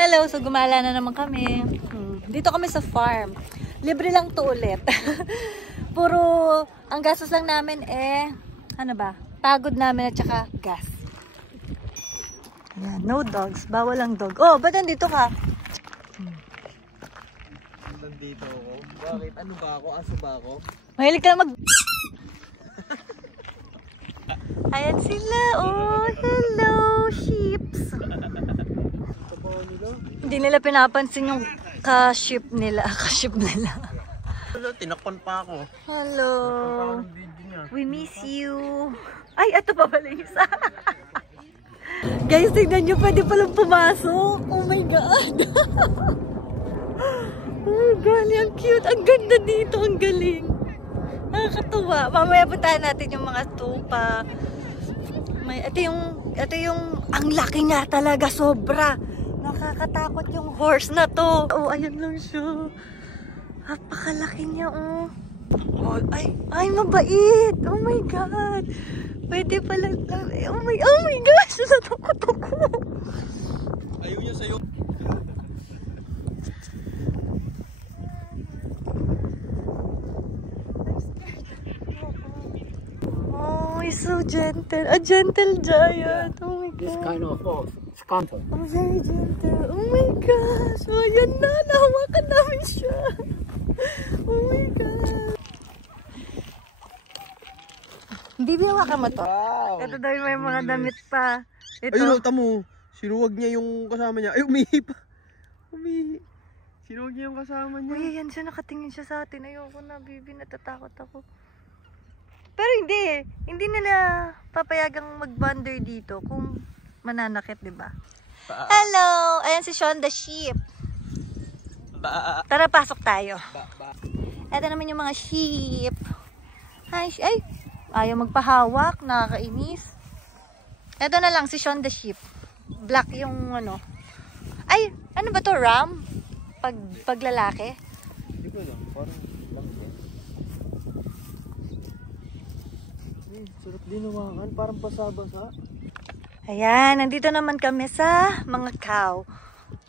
Hello, so gumala na naman kami. Dito kami sa farm. Libre lang to ulit. Puro, ang gastos lang namin ano ba? Pagod namin at saka gas. Ayan, no dogs. Bawal ang dog. Oh, ba't nandito ka? Nandito ako? Bakit? Ano ba ako? Aso ba ako? Mahilig ka mag... Ayan sila. Oh, hello, sheeps. Hindi nila pinapansin yung ka-sheep nila. Ka-sheep nila. Tinakpan pa ako. Hello. We miss you. Ay, ito pa pala yung isa. Guys, tignan nyo, pwede palang pumasok. Oh my God. Oh my God, ang cute. Ang ganda dito, ang galing. Nakakatuwa. Mamaya puntahan natin yung mga tupa. Ito yung, ang laki nga talaga, sobra. Nakakatakot yung horse na to. Oh, ayan lang siya. Napakalaki niya, oh. Oh, ay, mabait. Oh my God. Pwede pala. Oh my gosh. Natakot ako. Ayaw niya sa'yo. Oh, he's so gentle. A gentle giant. Oh my God. This kind of skunk. Oh, very gentle. Oh my gosh. Oh, yan na. Nahawakan namin siya. Oh my God. Hindi hawakan mo to. Wow. Ito daw may mga damit pa. Ito. Ayun, tamo. Sinuwag niya yung kasama niya. Ay, umihi pa. Umihi. Sinuwag niya yung kasama niya. Uy, yan siya. Nakatingin siya sa atin. Ayoko na, baby. Natatakot ako. Pero hindi. Hindi nila papayagang mag-wander dito kung mananakit, di ba? Hello! Ayan si Sean the sheep. Tara, pasok tayo. Ito naman yung mga sheep. Ay, ayaw magpahawak. Nakakainis. Ito na lang si Sean the sheep. Black yung ano. Ay, ano ba to? Ram? Paglalaki? Hindi ko lang. Parang lang yan. Sarap din nawakan. Parang pasabasa. Ayan, nandito naman kami sa mga cow.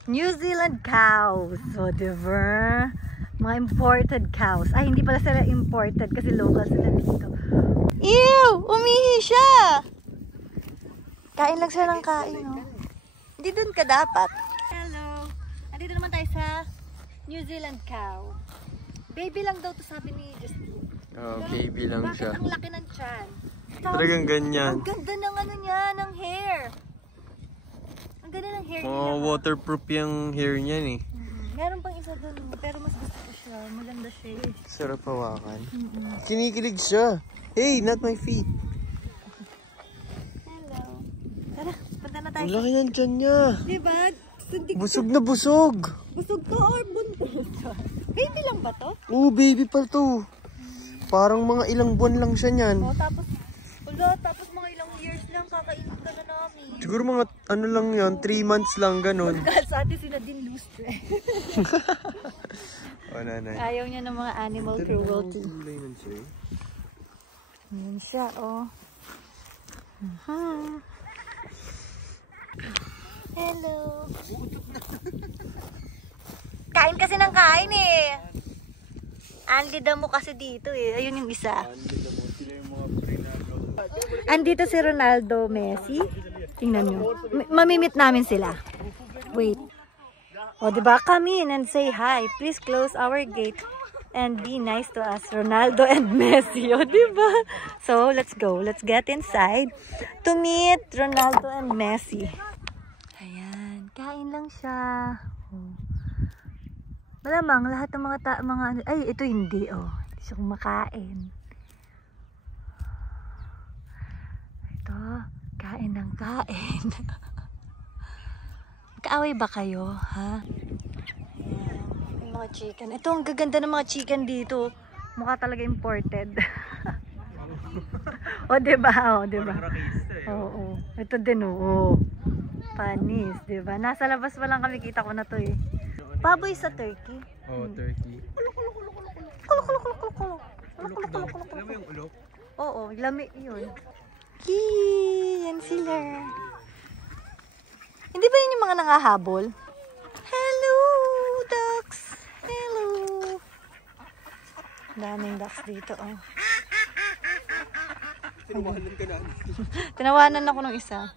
New Zealand cows. So, diba? Mga imported cows. Ay, hindi pala sila imported kasi local sila dito. Ew! Umihi siya! Kain lang siya ng kain, no? Hindi dun ka dapat. Hello! Nandito naman tayo sa New Zealand cow. Baby lang daw to sabi ni Justine. Oh, baby lang Bakit siya. ang laki ng tiyan? Talagang ganyan. Ang ganda ng ano niya, ng hair. Ang ganda ng hair niya. Oh, waterproof yung hair niya eh. Meron pang isa doon, pero mas gusto ko siya. Maganda siya eh. Sarap hawakan. Kinikilig siya. Hey, not my feet. Hello. Tara, punta na tayo. Ang laki ng tiyan niya. Diba? Busog na busog. Busog to or buntis? Baby lang ba to? Oh, baby pa to. Parang mga ilang buwan lang siya niyan. O, tapos mga ilang years lang kakainin ka na namin. Siguro mga ano lang yan, 3 months lang ganun. Dahil sa atin sila din lustre. Oh, nanay. Ayaw niya ng mga animal cruelty. Kulay nun siya eh. Yan siya, oh. Hello. Kain kasi ng kain eh. Andida mo kasi dito eh. Ayun yung isa. Andito si Ronaldo Messi. Tingnan nyo. Mamimit namin sila. Wait. O, diba? Come in and say hi. Please close our gate and be nice to us. Ronaldo and Messi. O, diba? So, let's go. Let's get inside to meet Ronaldo and Messi. Ayan. Kain lang siya. Oh. Malamang lahat ng mga ay, ito hindi, oh. Hindi siya kumakain. Ito, kain ng kain. Kaaway ba kayo, ha? Ayan, yung mga chicken. Ito, ang gaganda ng mga chicken dito. Mukha talaga imported. O, diba? O, diba? Oo. Ito din, oh. Panis, diba? Nasa labas pa lang kami, kita ko na to eh. Baboy sa turkey. Oh, turkey. Alam mo yung ulok? Oo, lami yun. Yee! Yan sila. Hindi ba yun yung mga nangahabol? Hello, ducks! Hello! Daming ducks dito, oh. Tinawanan ka na. Tinawanan ako ng isa.